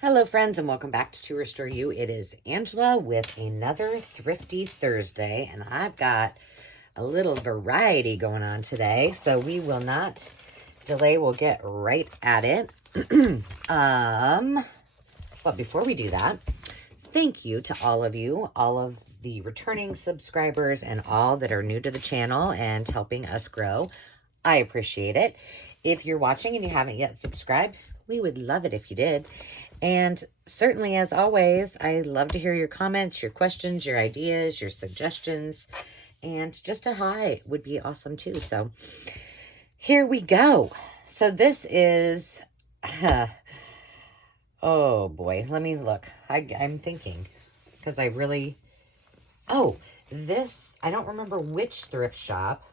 Hello friends and welcome back to Restore You. It is Angela with another Thrifty Thursday, and I've got a little variety going on today, so we will not delay. We'll get right at it. But before we do that, thank you to all of you, all of the returning subscribers and all that are new to the channel and helping us grow. I appreciate it. If you're watching and you haven't yet subscribed, we would love it if you did. And certainly, as always, I love to hear your comments, your questions, your ideas, your suggestions, and just a hi would be awesome too. So here we go. So this is, oh boy, let me look. I'm thinking because I really, this, I don't remember which thrift shop,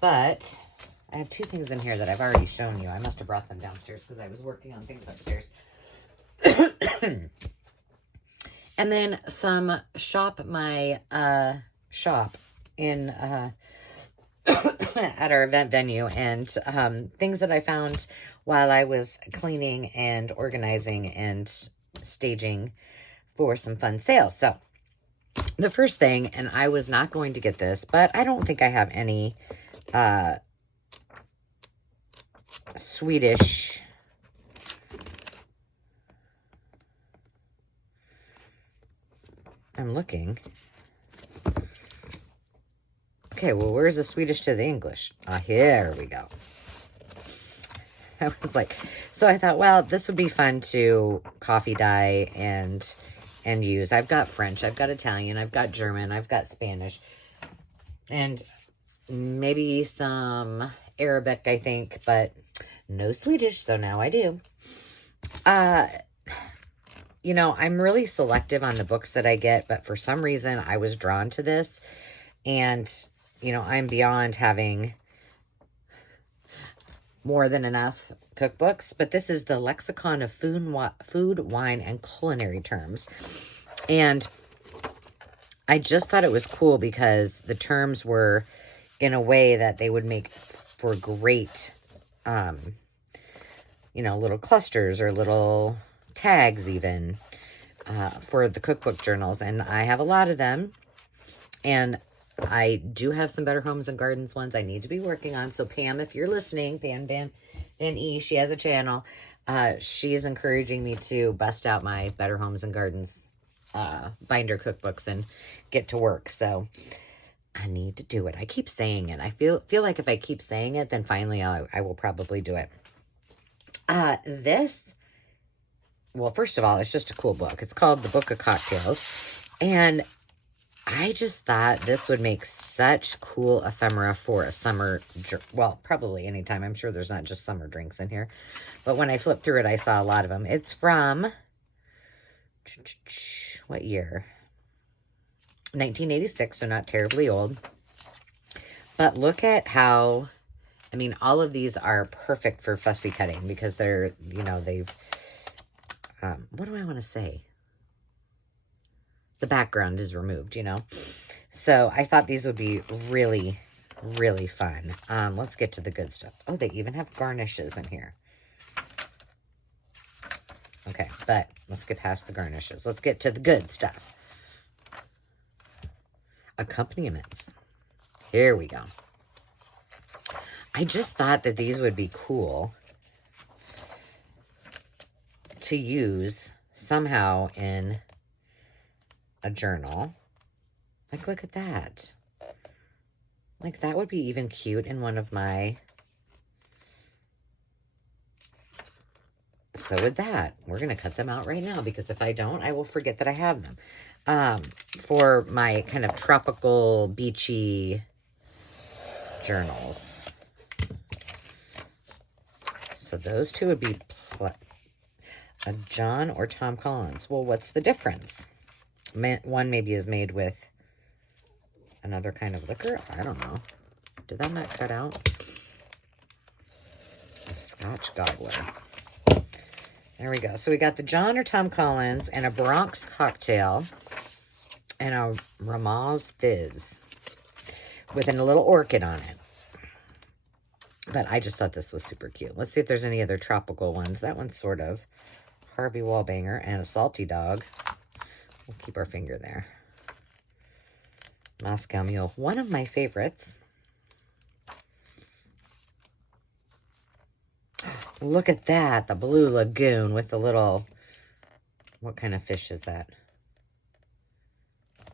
but I have two things in here that I've already shown you. I must have brought them downstairs because I was working on things upstairs. And then some shop my shop in at our event venue, and things that I found while I was cleaning and organizing and staging for some fun sales. So the first thing, and I was not going to get this, but I don't think I have any Swedish I'm looking. Okay, well, where's the Swedish to the English? Here we go. I was like, so I thought, well, this would be fun to coffee dye and use. I've got French, I've got Italian, I've got German, I've got Spanish, and maybe some Arabic, I think, but no Swedish, so now I do. You know, I'm really selective on the books that I get, but for some reason I was drawn to this, and, you know, I'm beyond having more than enough cookbooks, but this is the Lexicon of Food, Wine, and Culinary Terms, and I just thought it was cool because the terms were in a way that they would make for great, you know, little clusters or little tags even for the cookbook journals. And I have a lot of them. And I do have some Better Homes and Gardens ones I need to be working on. So Pam, if you're listening, Pam Van E, she has a channel. She is encouraging me to bust out my Better Homes and Gardens binder cookbooks and get to work. So I need to do it. I keep saying it. I feel like if I keep saying it, then finally I will probably do it. This, well, first of all, it's just a cool book. It's called The Book of Cocktails. And I just thought this would make such cool ephemera for a summer, well, probably anytime. I'm sure there's not just summer drinks in here. But when I flipped through it, I saw a lot of them. It's from, what year? 1986, so not terribly old. But look at how, I mean, all of these are perfect for fussy cutting because they're, you know, they've, what do I want to say? The background is removed, you know. So I thought these would be really, really fun. Let's get to the good stuff. Oh, they even have garnishes in here. Okay, but let's get past the garnishes. Let's get to the good stuff. Accompaniments. Here we go. I just thought that these would be cool to use somehow in a journal. Like, look at that. Like, that would be even cute in one of my... So would that. We're going to cut them out right now because if I don't, I will forget that I have them. For my kind of tropical, beachy journals. So those two would be a John or Tom Collins. Well, what's the difference? One maybe is made with another kind of liquor. I don't know. Did that not cut out? A Scotch gobbler. There we go. So we got the John or Tom Collins and a Bronx cocktail and a Ramaz Fizz with a little orchid on it. But I just thought this was super cute. Let's see if there's any other tropical ones. That one's sort of Harvey Wallbanger and a salty dog. We'll keep our finger there. Moscow Mule, one of my favorites. Look at that, the Blue Lagoon with the little, what kind of fish is that?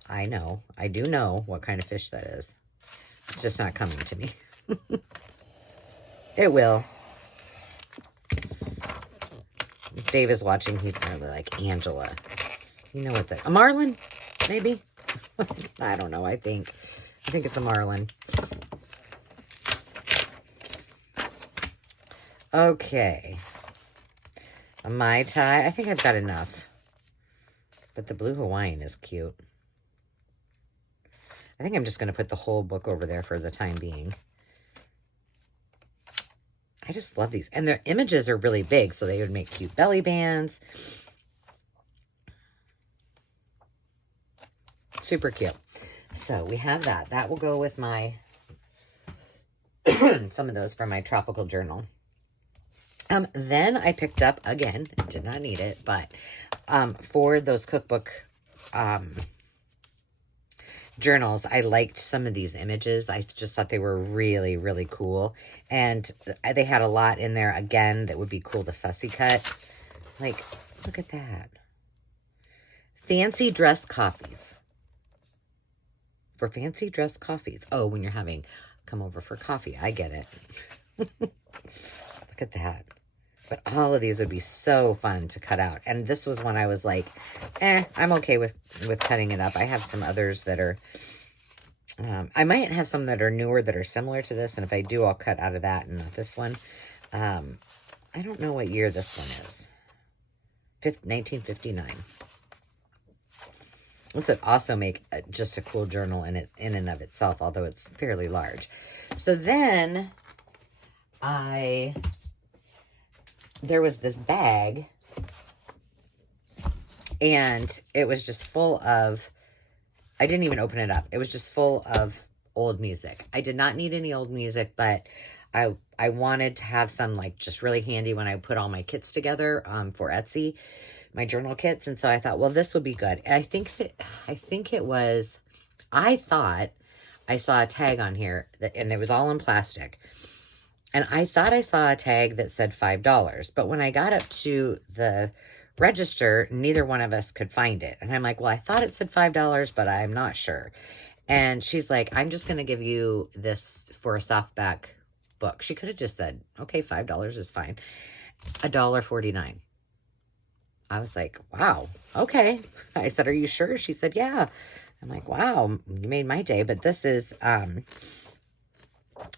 I know, I do know what kind of fish that is. It's just not coming to me. It will. Dave is watching, he's probably like, Angela, you know what a marlin, maybe? I don't know, I think it's a marlin. Okay. A Mai Tai. I think I've got enough. But the Blue Hawaiian is cute. I think I'm just going to put the whole book over there for the time being. I just love these. And their images are really big, so they would make cute belly bands. Super cute. So we have that. That will go with my, some of those for my tropical journal. Then I picked up, again, did not need it, but for those cookbook journals, I liked some of these images. I just thought they were really, really cool. And they had a lot in there, again, that would be cool to fussy cut. Like, look at that. Fancy dress coffees. For fancy dress coffees. Oh, when you're having, come over for coffee. I get it. Look at that. But all of these would be so fun to cut out. And this was one I was like, I'm okay with cutting it up. I have some others that are, I might have some that are newer that are similar to this. And if I do, I'll cut out of that and not this one. I don't know what year this one is. 1959. This would also make just a cool journal in and of itself, although it's fairly large. So then there was this bag, and it was just full of, I didn't even open it up. It was just full of old music. I did not need any old music, but I wanted to have some like just really handy when I put all my kits together for Etsy, my journal kits. And so I thought, well, this would be good. I thought I saw a tag on here and it was all in plastic. And I thought I saw a tag that said $5. But when I got up to the register, neither one of us could find it. And I'm like, well, I thought it said $5, but I'm not sure. And she's like, I'm just going to give you this for a softback book. She could have just said, okay, $5 is fine. $1.49. I was like, wow, okay. I said, are you sure? She said, yeah. I'm like, wow, you made my day. But this is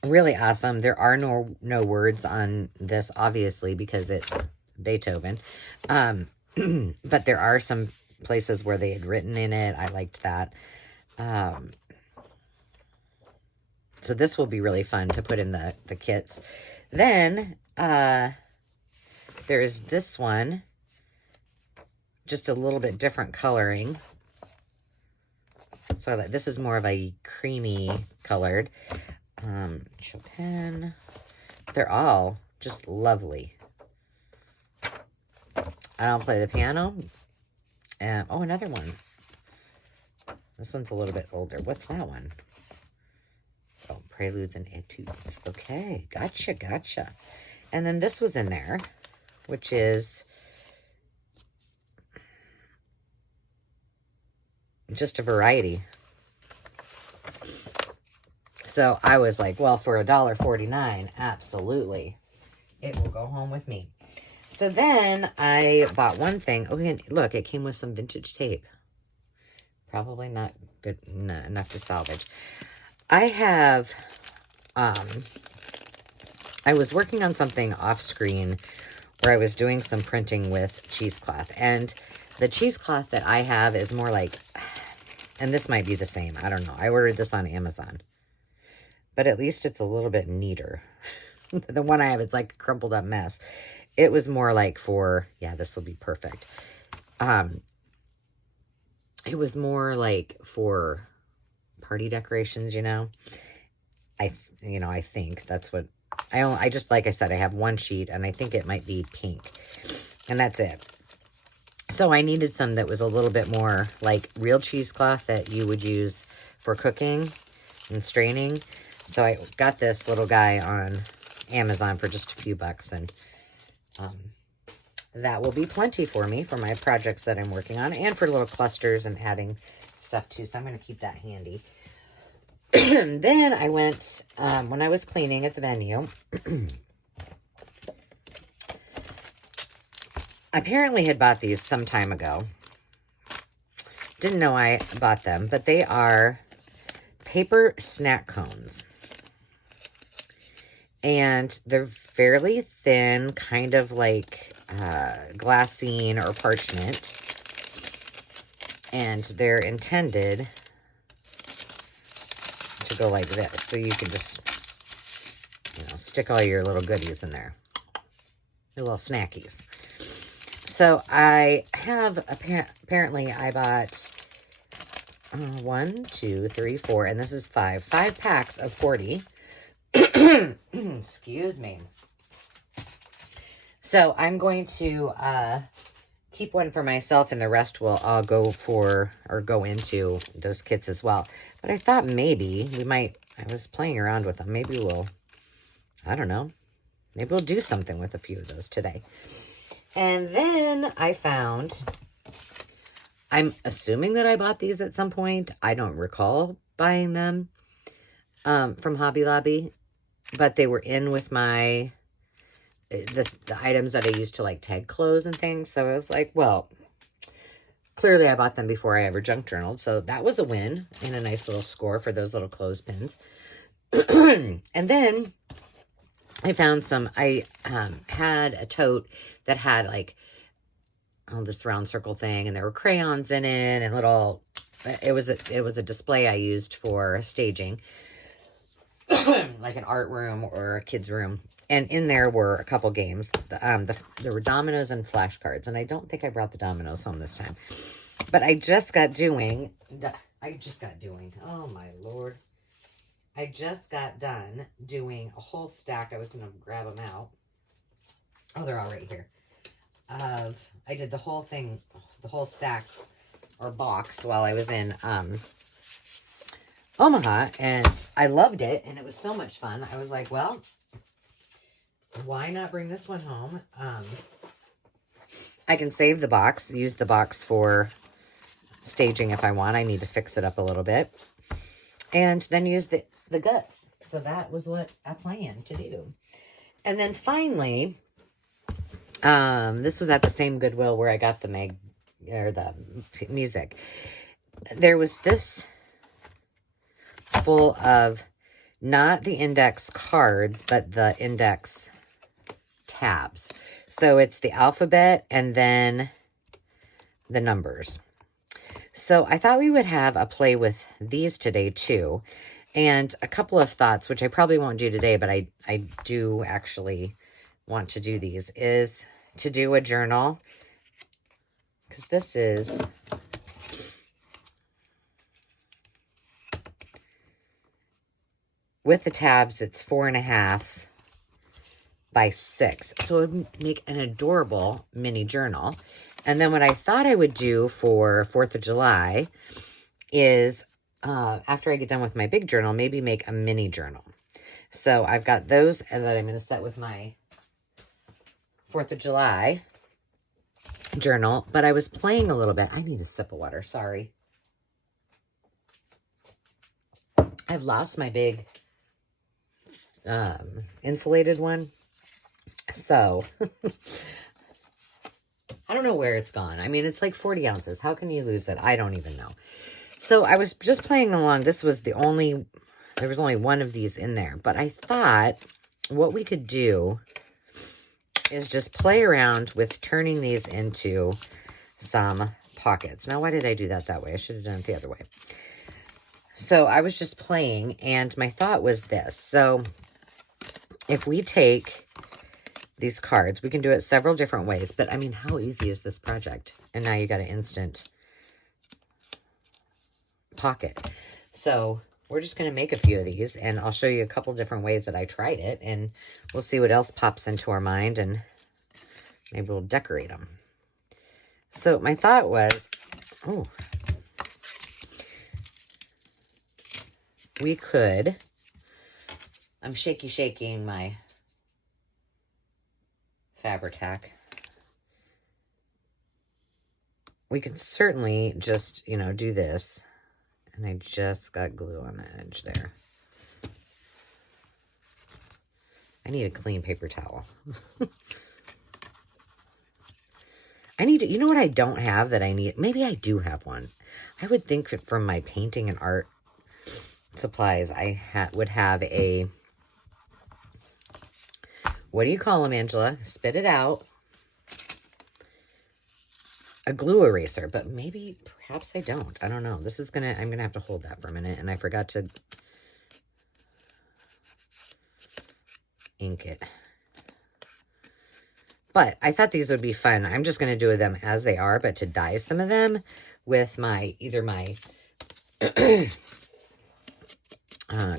really awesome. There are no words on this, obviously, because it's Beethoven. But there are some places where they had written in it. I liked that. So this will be really fun to put in the kits. Then there's this one, just a little bit different coloring. So this is more of a creamy colored. Chopin. They're all just lovely. I don't play the piano. Oh, another one. This one's a little bit older. What's that one? Oh, Preludes and Etudes. Okay, gotcha. And then this was in there, which is just a variety. So I was like, well, for $1.49, absolutely. It will go home with me. So then I bought one thing. Oh, and look, it came with some vintage tape. Probably not good enough to salvage. I have, I was working on something off screen where I was doing some printing with cheesecloth. And the cheesecloth that I have is more like, and this might be the same. I don't know. I ordered this on Amazon. But at least it's a little bit neater. The one I have, it's like a crumpled up mess. It was more like for, yeah, this will be perfect. It was more like for party decorations, you know. I think that's what I just, like I said, I have one sheet, and I think it might be pink. And that's it. So I needed some that was a little bit more like real cheesecloth that you would use for cooking and straining. So I got this little guy on Amazon for just a few bucks, and that will be plenty for me for my projects that I'm working on, and for little clusters and adding stuff too. So I'm going to keep that handy. Then I went, when I was cleaning at the venue, apparently had bought these some time ago. Didn't know I bought them, but they are paper snack cones. And they're fairly thin, kind of like glassine or parchment. And they're intended to go like this. So you can just, stick all your little goodies in there. Your little snackies. So I have, apparently I bought 1, 2, 3, 4, and this is 5 packs of 40. Excuse me. So I'm going to keep one for myself, and the rest will all go into those kits as well. But I thought maybe I was playing around with them. Maybe I don't know. Maybe we'll do something with a few of those today. And then I found, I'm assuming that I bought these at some point. I don't recall buying them from Hobby Lobby, but they were in with my, the items that I used to like tag clothes and things. So I was like, well, clearly I bought them before I ever junk journaled. So that was a win and a nice little score for those little clothespins. And then I found some, I had a tote that had like this round circle thing, and there were crayons in it and little, it was a display I used for staging, like an art room or a kid's room. And in there were a couple games. There were dominoes and flashcards, and I don't think I brought the dominoes home this time. But I just got doing, oh my Lord. I just got done doing a whole stack. I was going to grab them out. Oh, they're all right here. I did the whole thing, the whole stack or box while I was in Omaha, and I loved it, and it was so much fun. I was like, well, why not bring this one home? I can save the box, use the box for staging if I want. I need to fix it up a little bit. And then use the guts. So that was what I planned to do. And then finally, this was at the same Goodwill where I got the music. There was this full of not the index cards, but the index tabs. So it's the alphabet and then the numbers. So I thought we would have a play with these today too. And a couple of thoughts, which I probably won't do today, but I do actually want to do these, is to do a journal. Because this is with the tabs, it's 4.5 by 6. So it would make an adorable mini journal. And then what I thought I would do for 4th of July is, after I get done with my big journal, maybe make a mini journal. So I've got those, and then I'm going to set with my 4th of July journal. But I was playing a little bit. I need a sip of water. Sorry. I've lost my big insulated one. So I don't know where it's gone. I mean, it's like 40 ounces. How can you lose it? I don't even know. So I was just playing along. This was there was only one of these in there. But I thought what we could do is just play around with turning these into some pockets. Now, why did I do that way? I should have done it the other way. So I was just playing, and my thought was this. So if we take these cards, we can do it several different ways. But, I mean, how easy is this project? And now you got an instant pocket. So we're just going to make a few of these, and I'll show you a couple different ways that I tried it, and we'll see what else pops into our mind, and maybe we'll decorate them. So my thought was, oh, we could, I'm shaking my Fabri-Tac. We could certainly just, you know, do this. And I just got glue on the edge there. I need a clean paper towel. I need to, you know what I don't have that I need? Maybe I do have one. I would think that from my painting and art supplies, I would have a, what do you call them, Angela? Spit it out. A glue eraser, but maybe, perhaps I don't. I don't know. This is gonna, I'm gonna have to hold that for a minute, and I forgot to ink it. But I thought these would be fun. I'm just gonna do them as they are, but to dye some of them with my, either my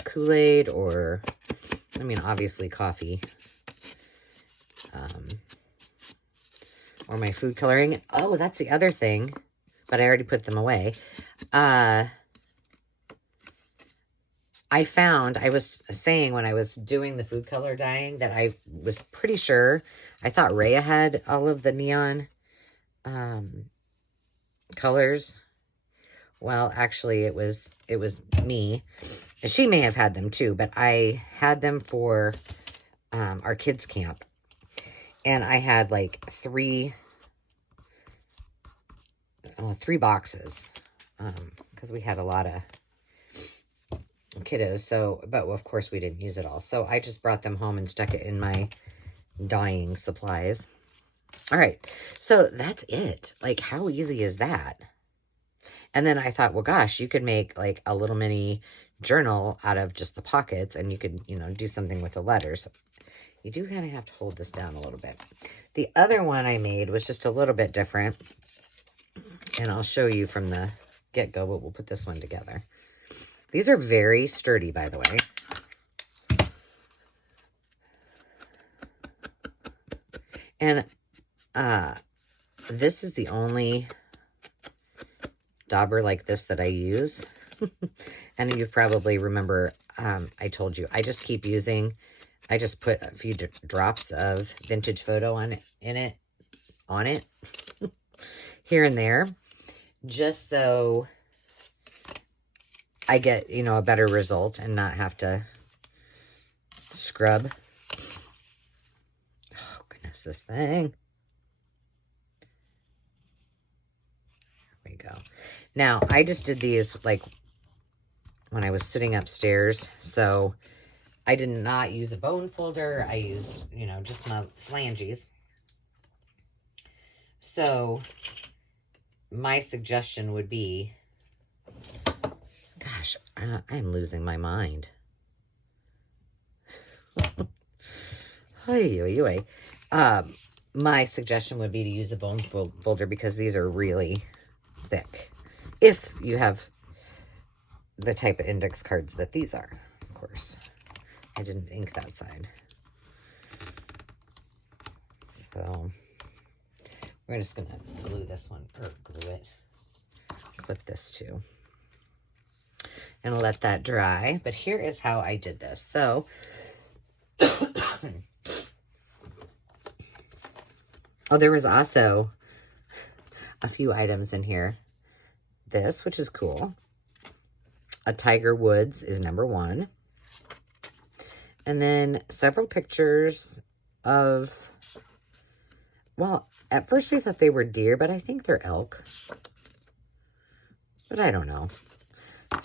Kool-Aid or, I mean, obviously coffee. Or my food coloring. Oh, that's the other thing. But I already put them away. I found, I was saying when I was doing the food color dyeing that I was pretty sure, I thought Rhea had all of the neon colors. Well, actually it was me. She may have had them too, but I had them for our kids' camp. And I had like three boxes, because we had a lot of kiddos. So, but of course we didn't use it all. So I just brought them home and stuck it in my dyeing supplies. All right. So that's it. Like, how easy is that? And then I thought, well, gosh, you could make like a little mini journal out of just the pockets, and you could, you know, do something with the letters. You do kind of have to hold this down a little bit. The other one I made was just a little bit different. And I'll show you from the get-go, but we'll put this one together. These are very sturdy, by the way. And this is the only dauber like this that I use. And you probably remember, I told you, I just keep using... I just put a few drops of vintage photo on it, here and there, just so I get, you know, a better result and not have to scrub. Oh, goodness, this thing. There we go. Now, I just did these, like, when I was sitting upstairs, so... I did not use a bone folder. I used, you know, just my flanges. So, my suggestion would be, gosh, I'm losing my mind. My suggestion would be to use a bone folder because these are really thick. If you have the type of index cards that these are, of course. I didn't ink that side. So we're just going to glue this one, or glue it, flip this too, and let that dry. But here is how I did this. So oh, there was also a few items in here. This, which is cool. A Tiger Woods is number 1. And then several pictures of, well, at first I thought they were deer, but I think they're elk. But I don't know.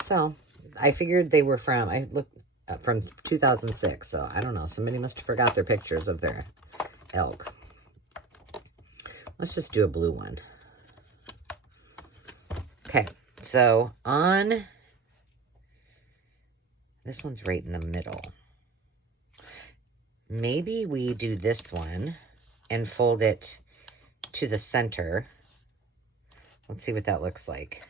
So I figured they were from, I looked from 2006. So I don't know. Somebody must have forgot their pictures of their elk. Let's just do a blue one. Okay. So on, this one's right in the middle. Maybe we do this one and fold it to the center. Let's see what that looks like.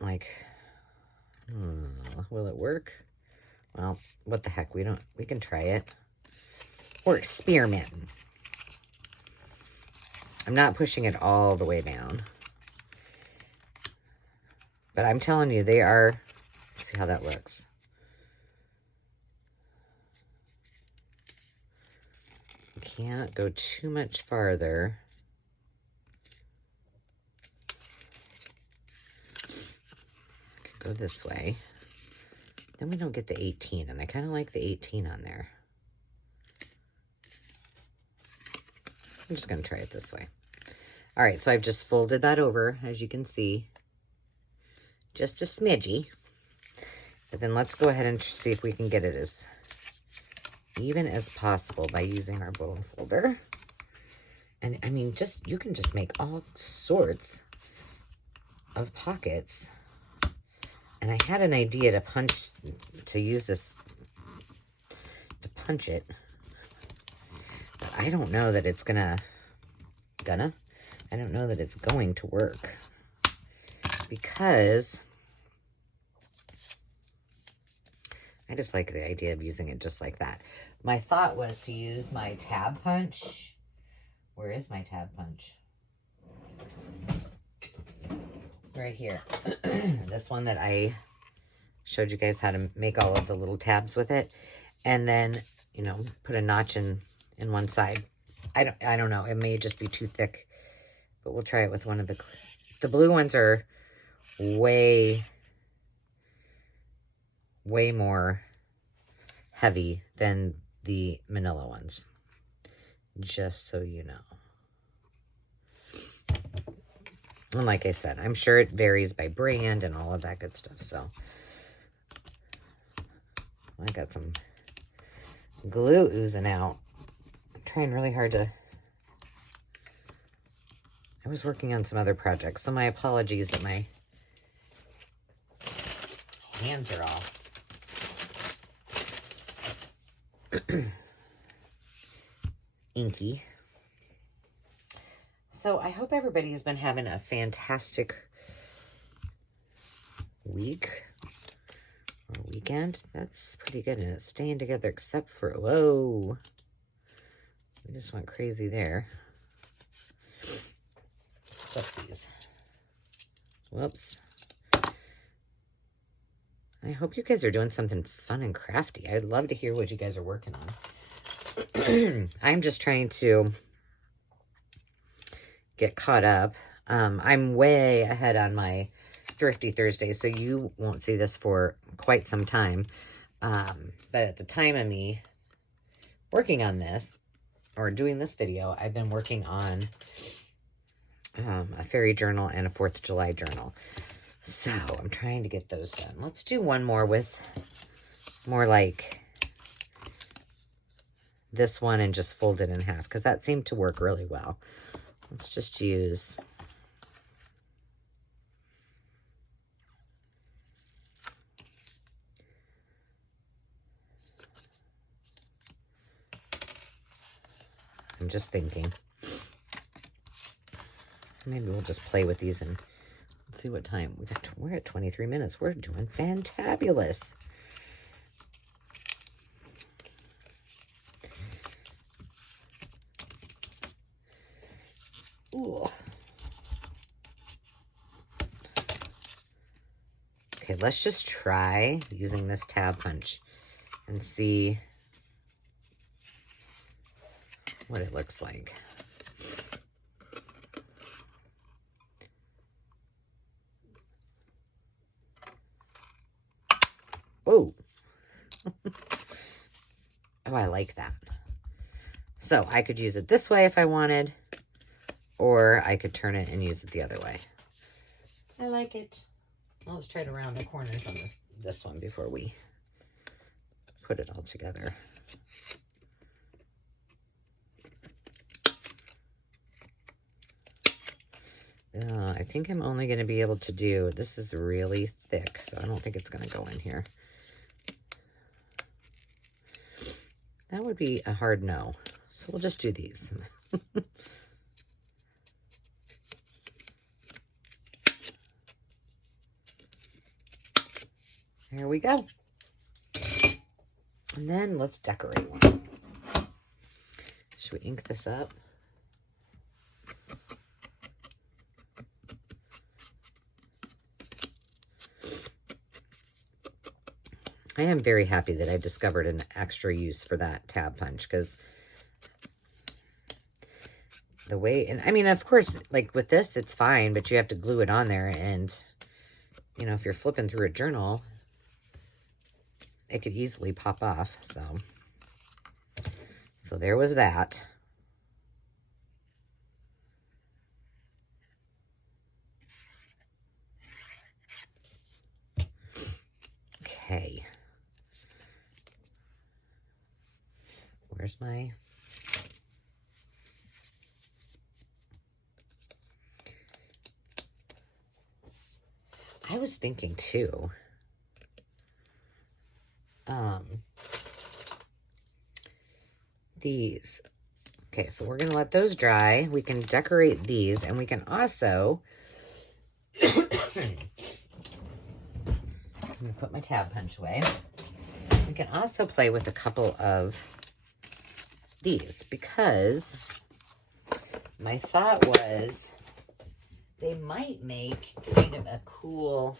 like, will it work? Well, what the heck, we can try it. We're experimenting. I'm not pushing it all the way down. But I'm telling you, they are, see how that looks. Can't go too much farther. I could go this way. Then we don't get the 18, and I kind of like the 18 on there. I'm just going to try it this way. All right, so I've just folded that over, as you can see. Just a smidgy. But then let's go ahead and see if we can get it as even as possible by using our bone folder. And I mean, you can just make all sorts of pockets. And I had an idea to use this to punch it. But I don't know that it's I don't know that it's going to work. Because I just like the idea of using it just like that. My thought was to use my tab punch. Where is my tab punch? Right here. This one that I showed you guys how to make all of the little tabs with it. And then, you know, put a notch in one side. I don't know. It may just be too thick. But we'll try it with one of the blue ones are way more heavy than the manila ones, just so you know. And like I said, I'm sure it varies by brand and all of that good stuff. So I got some glue oozing out. I'm trying really hard to, I was working on some other projects, so my apologies that my hands are all inky. So I hope everybody has been having a fantastic week or weekend. That's pretty good, and it's staying together except for, whoa, we just went crazy there. These. Whoops. I hope you guys are doing something fun and crafty. I'd love to hear what you guys are working on. I'm just trying to get caught up. I'm way ahead on my Thrifty Thursday, so you won't see this for quite some time. But at the time of me working on this, or doing this video, I've been working on a fairy journal and a 4th of July journal. So I'm trying to get those done. Let's do one more with more like this one and just fold it in half, because that seemed to work really well. Let's just use I'm just thinking. Maybe we'll just play with these and let's see what time. We're at 23 minutes. We're doing fantabulous. Ooh. Okay, let's just try using this tab punch and see what it looks like. Oh. Oh, I like that. So I could use it this way if I wanted, or I could turn it and use it the other way. I like it. Well, let's try to round the corners on this one before we put it all together. I think I'm only going to be able to do, this is really thick, so I don't think it's going to go in here. That would be a hard no. So we'll just do these. There we go. And then let's decorate one. Should we ink this up? I am very happy that I discovered an extra use for that tab punch, because the way, and I mean, of course, like with this, it's fine, but you have to glue it on there. And, you know, if you're flipping through a journal, it could easily pop off. So there was that. Okay. Where's my... I was thinking too, these. Okay, so we're going to let those dry. We can decorate these, and we can also... I'm going to put my tab punch away. We can also play with a couple of these, because my thought was they might make kind of a cool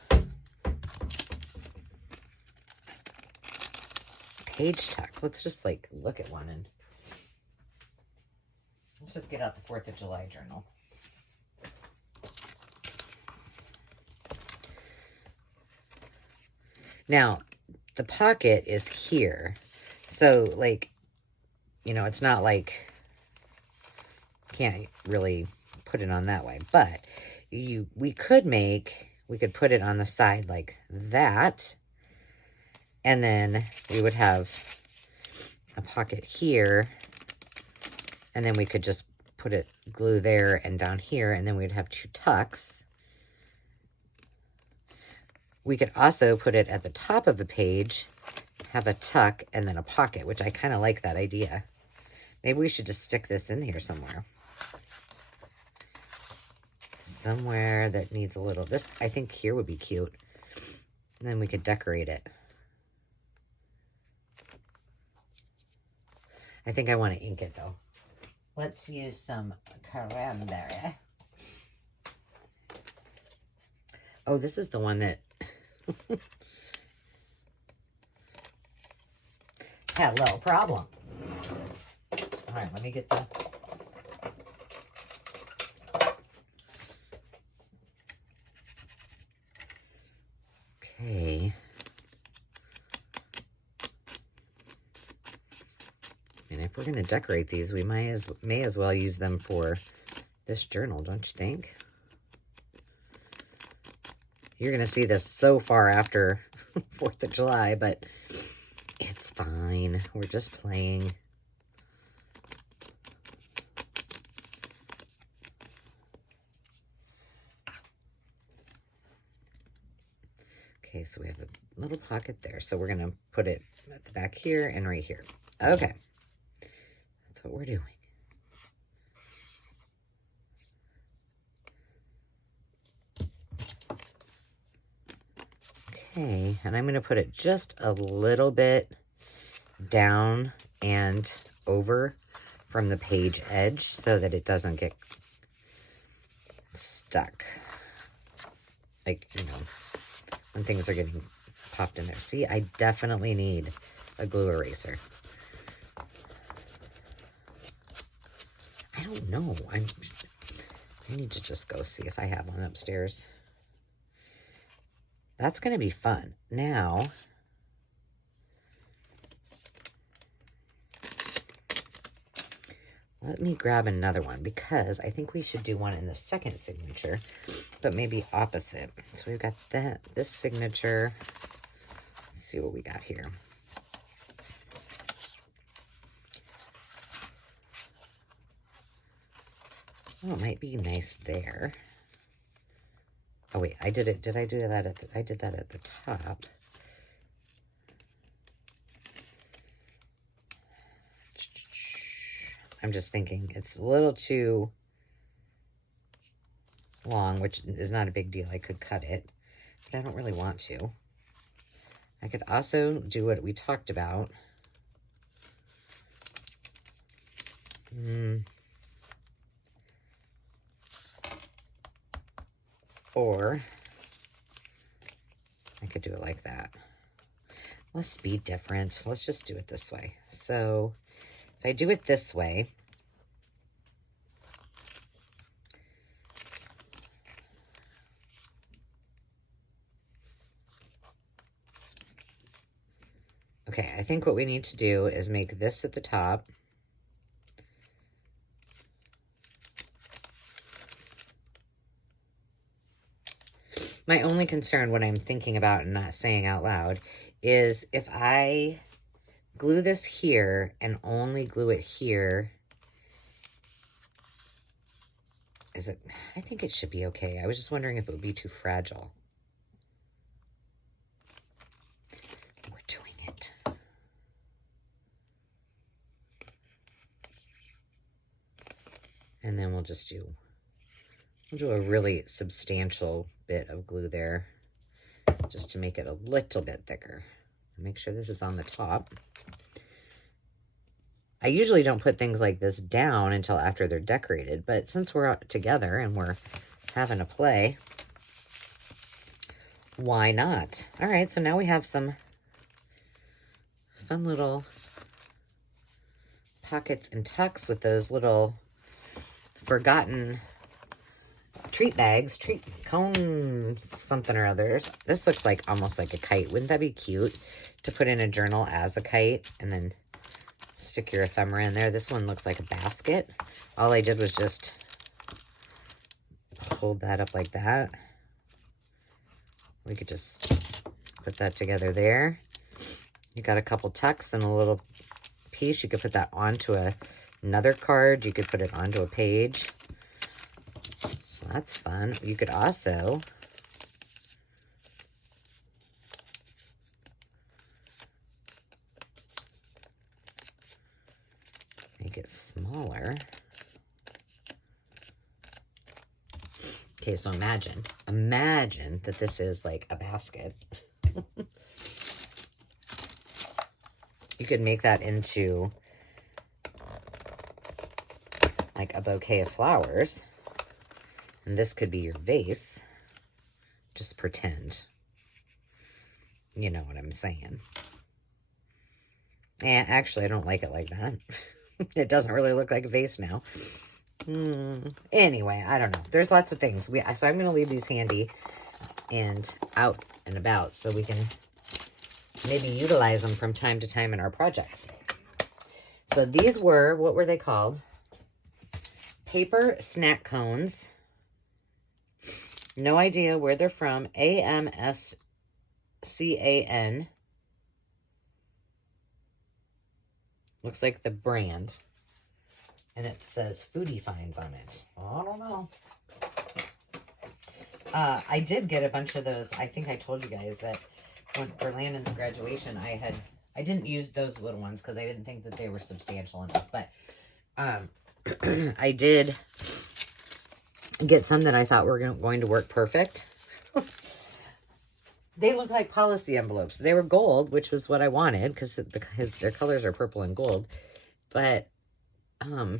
page tuck. Let's just like look at one, and let's just get out the 4th of July journal. Now, the pocket is here. So, like, you know, it's not like, can't really put it on that way. But we could put it on the side like that. And then we would have a pocket here. And then we could just put it, glue there and down here. And then we'd have 2 tucks. We could also put it at the top of the page, have a tuck, and then a pocket, which I kind of like that idea. Maybe we should just stick this in here somewhere. Somewhere that needs a little, this, I think here would be cute. And then we could decorate it. I think I want to ink it though. Let's use some cranberry. Oh, this is the one that had a little problem. All right, let me get the... Okay. And if we're going to decorate these, we may as well use them for this journal, don't you think? You're going to see this so far after 4th of July, but it's fine. We're just playing. Okay, so we have a little pocket there. So we're going to put it at the back here and right here. Okay. That's what we're doing. Okay, and I'm going to put it just a little bit down and over from the page edge so that it doesn't get stuck. Like, you know, when things are getting popped in there. See, I definitely need a glue eraser. I don't know. I need to just go see if I have one upstairs. That's going to be fun. Now, let me grab another one, because I think we should do one in the second signature, but maybe opposite. So we've got this signature. Let's see what we got here. Oh, it might be nice there. Oh wait, I did it. Did I do that at the, I did that at the top. I'm just thinking it's a little too long, which is not a big deal. I could cut it, but I don't really want to. I could also do what we talked about. Or I could do it like that. Let's be different. Let's just do it this way. So if I do it this way, okay, I think what we need to do is make this at the top. My only concern, what I'm thinking about and not saying out loud, is if I glue this here and only glue it here, is it, I think it should be okay. I was just wondering if it would be too fragile. We're doing it. And then we'll just do, we'll do a really substantial bit of glue there just to make it a little bit thicker. Make sure this is on the top. I usually don't put things like this down until after they're decorated, but since we're out together and we're having a play, why not? All right, so now we have some fun little pockets and tucks with those little forgotten treat bags, treat cone something or others. This looks like almost like a kite. Wouldn't that be cute to put in a journal as a kite and then stick your ephemera in there? This one looks like a basket. All I did was just hold that up like that. We could just put that together there. You got a couple tucks and a little piece. You could put that onto another card. You could put it onto a page. So that's fun. You could also make it smaller. Okay, so imagine that this is like a basket. You could make that into like a bouquet of flowers. And this could be your vase. Just pretend. You know what I'm saying. And actually, I don't like it like that. It doesn't really look like a vase now. Anyway, I don't know. There's lots of things. So I'm going to leave these handy and out and about so we can maybe utilize them from time to time in our projects. So these were, what were they called? Paper snack cones. No idea where they're from. AMSCAN. Looks like the brand. And it says Foodie Finds on it. I don't know. I did get a bunch of those. I think I told you guys that for Landon's graduation, I didn't use those little ones because I didn't think that they were substantial enough. But I did get some that I thought were going to work perfect. They look like policy envelopes. They were gold, which was what I wanted because their colors are purple and gold. But I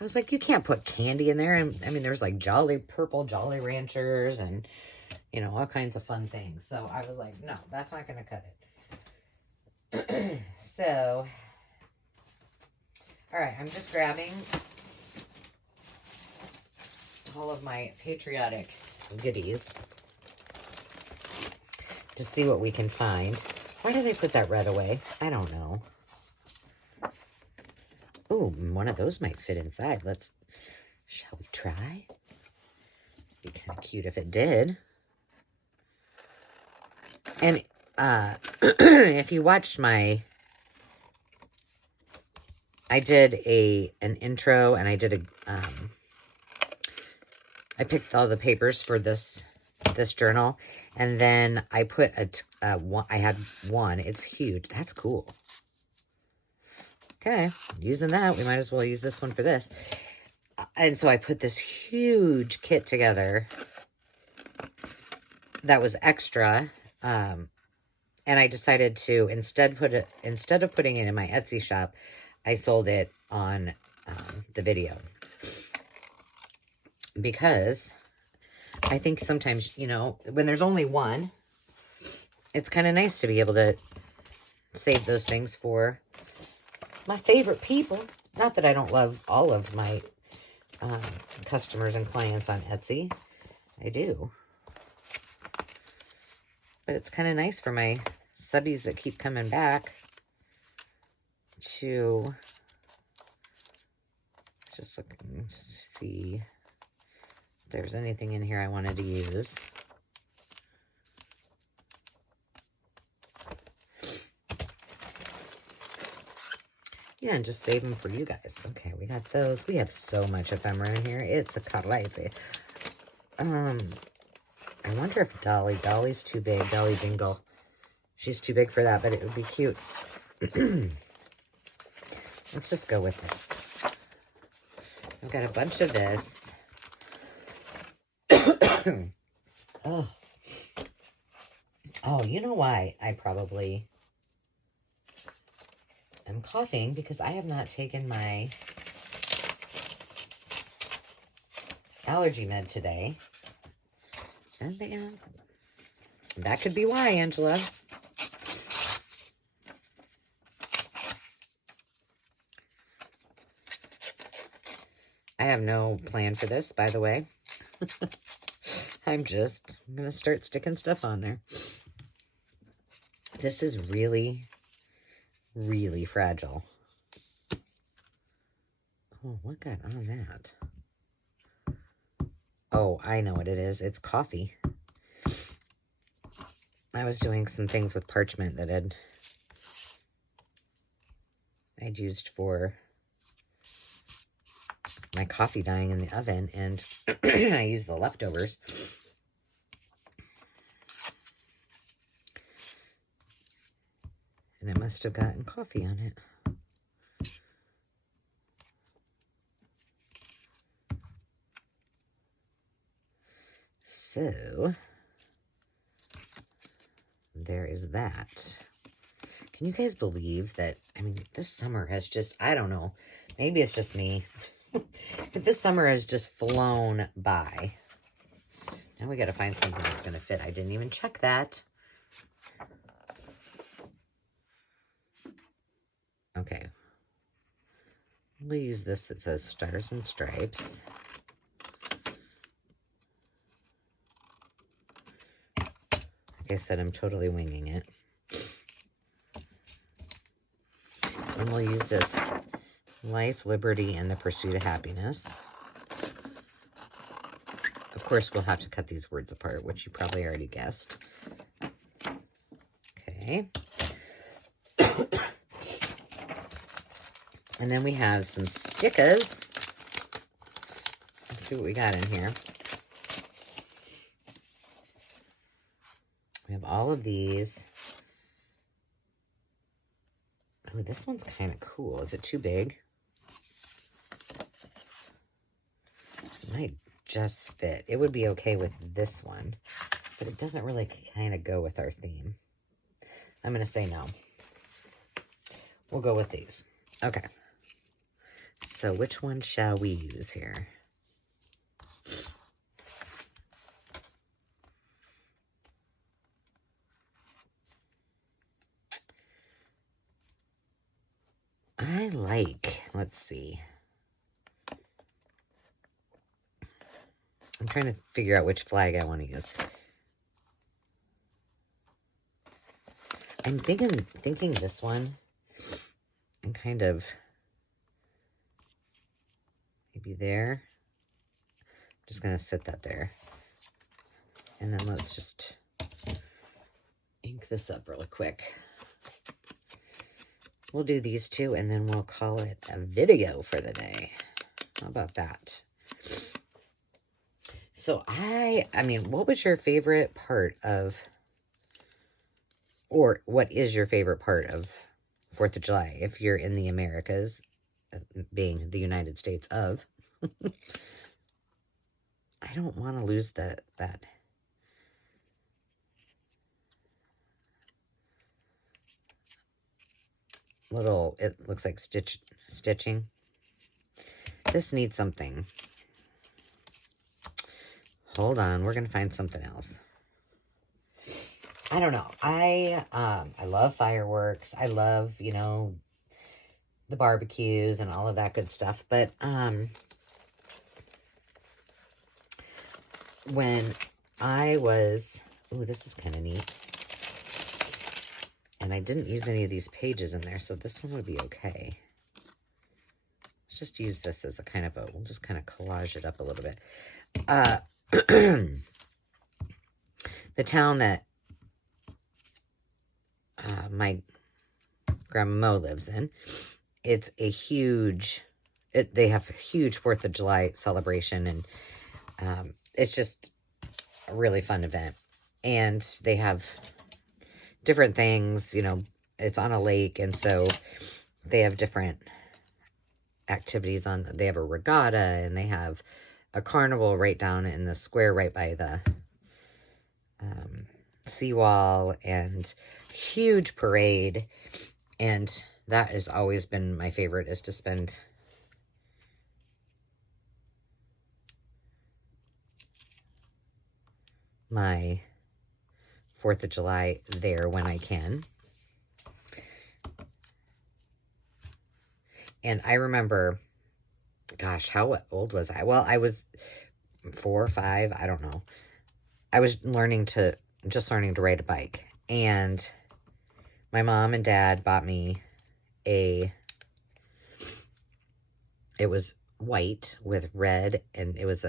was like, you can't put candy in there. And I mean, there's like purple Jolly Ranchers and, you know, all kinds of fun things. So I was like, no, that's not going to cut it. So, all right, I'm just grabbing all of my patriotic goodies to see what we can find. Why did I put that red away? I don't know. Oh, one of those might fit inside. Shall we try? Be kind of cute if it did. And if you watched I did an intro and I did I picked all the papers for this journal, and then I put I had one. It's huge. That's cool. Okay, using that, we might as well use this one for this. And so I put this huge kit together that was extra. And I decided to instead of putting it in my Etsy shop, I sold it on the video. Because I think sometimes, you know, when there's only one, it's kind of nice to be able to save those things for my favorite people. Not that I don't love all of my customers and clients on Etsy. I do. But it's kind of nice for my subbies that keep coming back to just looking to see if there's anything in here I wanted to use. Yeah, and just save them for you guys. Okay, we got those. We have so much ephemera in here. It's a crazy. I wonder if Dolly's too big. Dolly Dingle. She's too big for that, but it would be cute. Let's just go with this. I've got a bunch of this. Oh, you know why I probably am coughing? Because I have not taken my allergy med today. And that could be why, Angela. I have no plan for this, by the way. I'm just going to start sticking stuff on there. This is really, really fragile. Oh, what got on that? Oh, I know what it is. It's coffee. I was doing some things with parchment that I'd used for my coffee dying in the oven, and I used the leftovers. And it must have gotten coffee on it. So, there is that. Can you guys believe that, I mean, this summer has just, I don't know, maybe it's just me, but this summer has just flown by. Now we got to find something that's going to fit. I didn't even check that. Okay. We'll use this that says Stars and Stripes. Like I said, I'm totally winging it. And we'll use this Life, Liberty, and the Pursuit of Happiness. Of course, we'll have to cut these words apart, which you probably already guessed. Okay. And then we have some stickers. Let's see what we got in here. We have all of these. Oh, this one's kind of cool. Is it too big? It might just fit. It would be okay with this one, but it doesn't really kind of go with our theme. I'm going to say no. We'll go with these. Okay. So which one shall we use here? I like, let's see. I'm trying to figure out which flag I want to use. I'm thinking this one, and kind of maybe there. I'm just going to sit that there. And then let's just ink this up really quick. We'll do these two, and then we'll call it a video for the day. How about that? So I mean, what was your favorite part of, or what is your favorite part of 4th of July? If you're in the Americas, being the United States of. I don't want to lose that. little, it looks like stitching. This needs something. Hold on, we're gonna find something else. I don't know. I love fireworks. I love, you know, the barbecues and all of that good stuff. But when I was, ooh, this is kind of neat. And I didn't use any of these pages in there, so this one would be okay. Let's just use this as a kind of a, we'll just kind of collage it up a little bit. The town that my grandma lives in, it's a huge, they have a huge 4th of July celebration, and it's just a really fun event. And they have different things, you know, it's on a lake, and so they have different activities on, they have a regatta, and they have a carnival right down in the square right by the seawall, and huge parade. And that has always been my favorite, is to spend my 4th of July there when I can. And I remember, gosh, how old was I? Well, I was 4 or 5, I don't know. I was just learning to ride a bike. And my mom and dad bought me it was white with red, and it was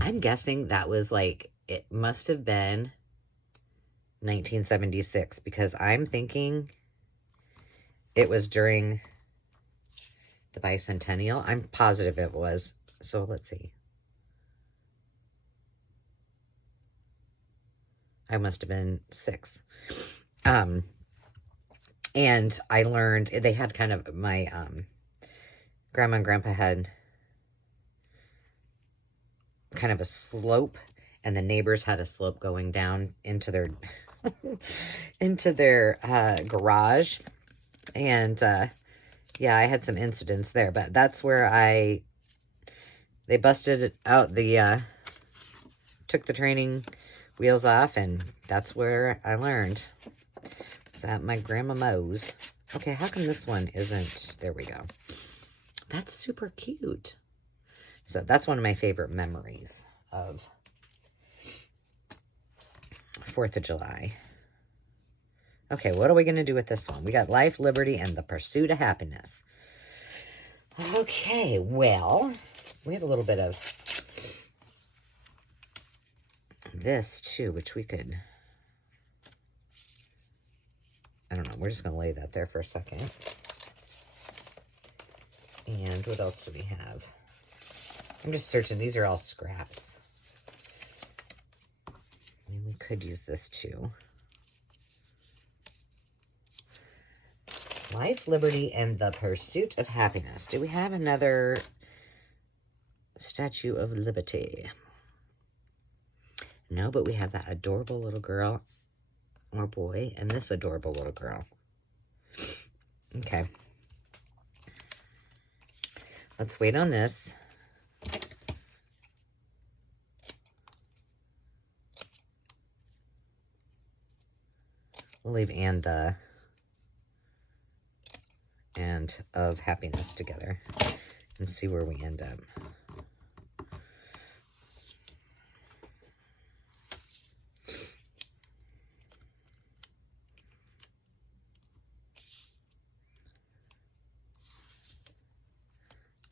I'm guessing that was like, it must have been 1976, because I'm thinking it was during the bicentennial. I'm positive it was. So let's see. I must have been 6. And I learned, they had kind of, my grandma and grandpa had kind of a slope, and the neighbors had a slope going down into their into their garage. And yeah, I had some incidents there, but that's where they busted out the took the training wheels off, and that's where I learned that my grandma mows. Okay, how come this one isn't? There we go. That's super cute. So that's one of my favorite memories of 4th of July. Okay, what are we going to do with this one? We got life, liberty, and the pursuit of happiness. Okay, well, we have a little bit of this too, which we could, I don't know, we're just going to lay that there for a second. And what else do we have? I'm just searching. These are all scraps. I mean, we could use this too. Life, liberty, and the pursuit of happiness. Do we have another Statue of Liberty? No, but we have that adorable little girl or boy, and this adorable little girl. Okay. Let's wait on this. We'll leave and of happiness together and see where we end up.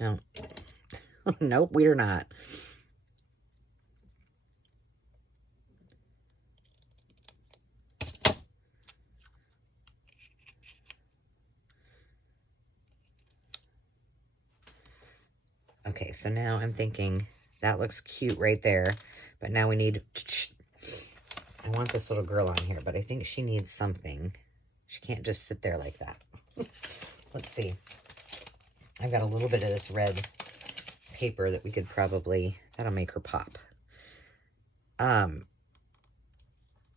No. Nope, we're not. Okay, so now I'm thinking that looks cute right there, but now we need, I want this little girl on here, but I think she needs something. She can't just sit there like that. Let's see. I've got a little bit of this red paper that we could probably, that'll make her pop. I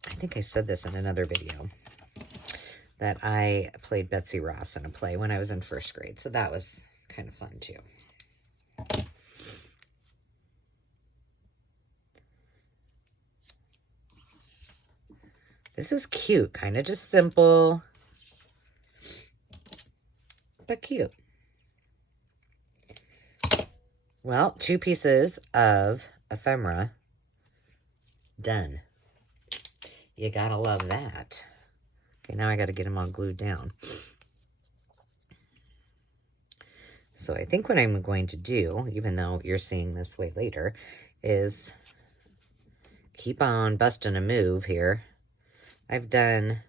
think I said this in another video, that I played Betsy Ross in a play when I was in first grade. So that was kind of fun too. This is cute, kind of just simple, but cute. Well, 2 pieces of ephemera done. You gotta love that. Okay, now I gotta get them all glued down. So I think what I'm going to do, even though you're seeing this way later, is keep on busting a move here. I've done,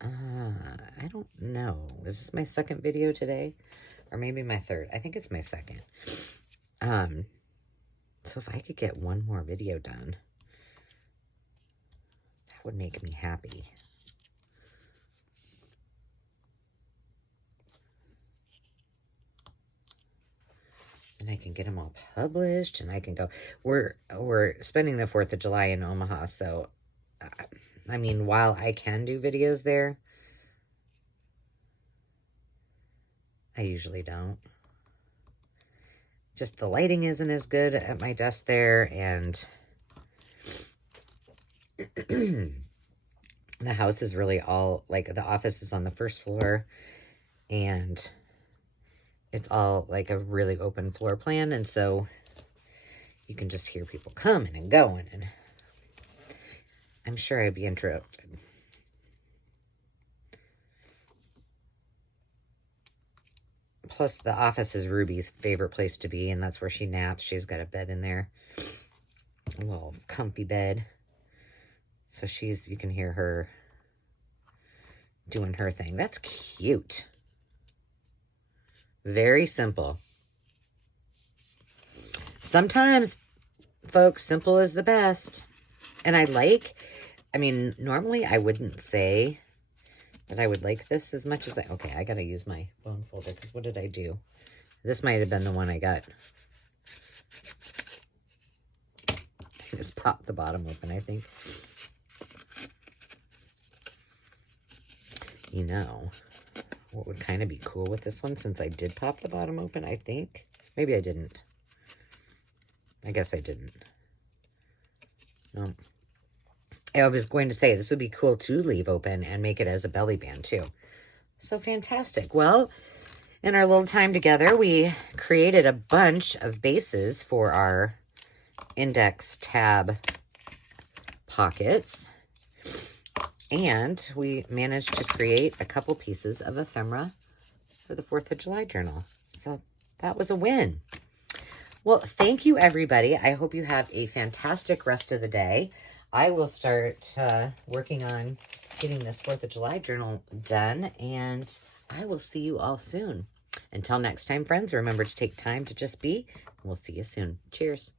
I don't know. Is this my second video today? Or maybe my third? I think it's my second. So if I could get one more video done, that would make me happy. And I can get them all published, and I can go. We're spending the 4th of July in Omaha, so I mean, while I can do videos there, I usually don't. Just the lighting isn't as good at my desk there, and the house is really all, like, the office is on the first floor, and it's all like a really open floor plan, and so you can just hear people coming and going, and I'm sure I'd be interrupted. Plus, the office is Ruby's favorite place to be, and that's where she naps. She's got a bed in there, a little comfy bed. So you can hear her doing her thing. That's cute. Very simple. Sometimes, folks, simple is the best. And I mean, normally I wouldn't say that I would like this as much as okay, I gotta use my bone folder, because what did I do? This might have been the one I got. I just popped the bottom open, I think. You know, what would kind of be cool with this one, since I did pop the bottom open, I think. Maybe I didn't. I guess I didn't. No. I was going to say, this would be cool to leave open and make it as a belly band, too. So fantastic. Well, in our little time together, we created a bunch of bases for our index tab pockets. And we managed to create a couple pieces of ephemera for the 4th of July journal. So that was a win. Well, thank you, everybody. I hope you have a fantastic rest of the day. I will start working on getting this 4th of July journal done, and I will see you all soon. Until next time, friends, remember to take time to just be, and we'll see you soon. Cheers.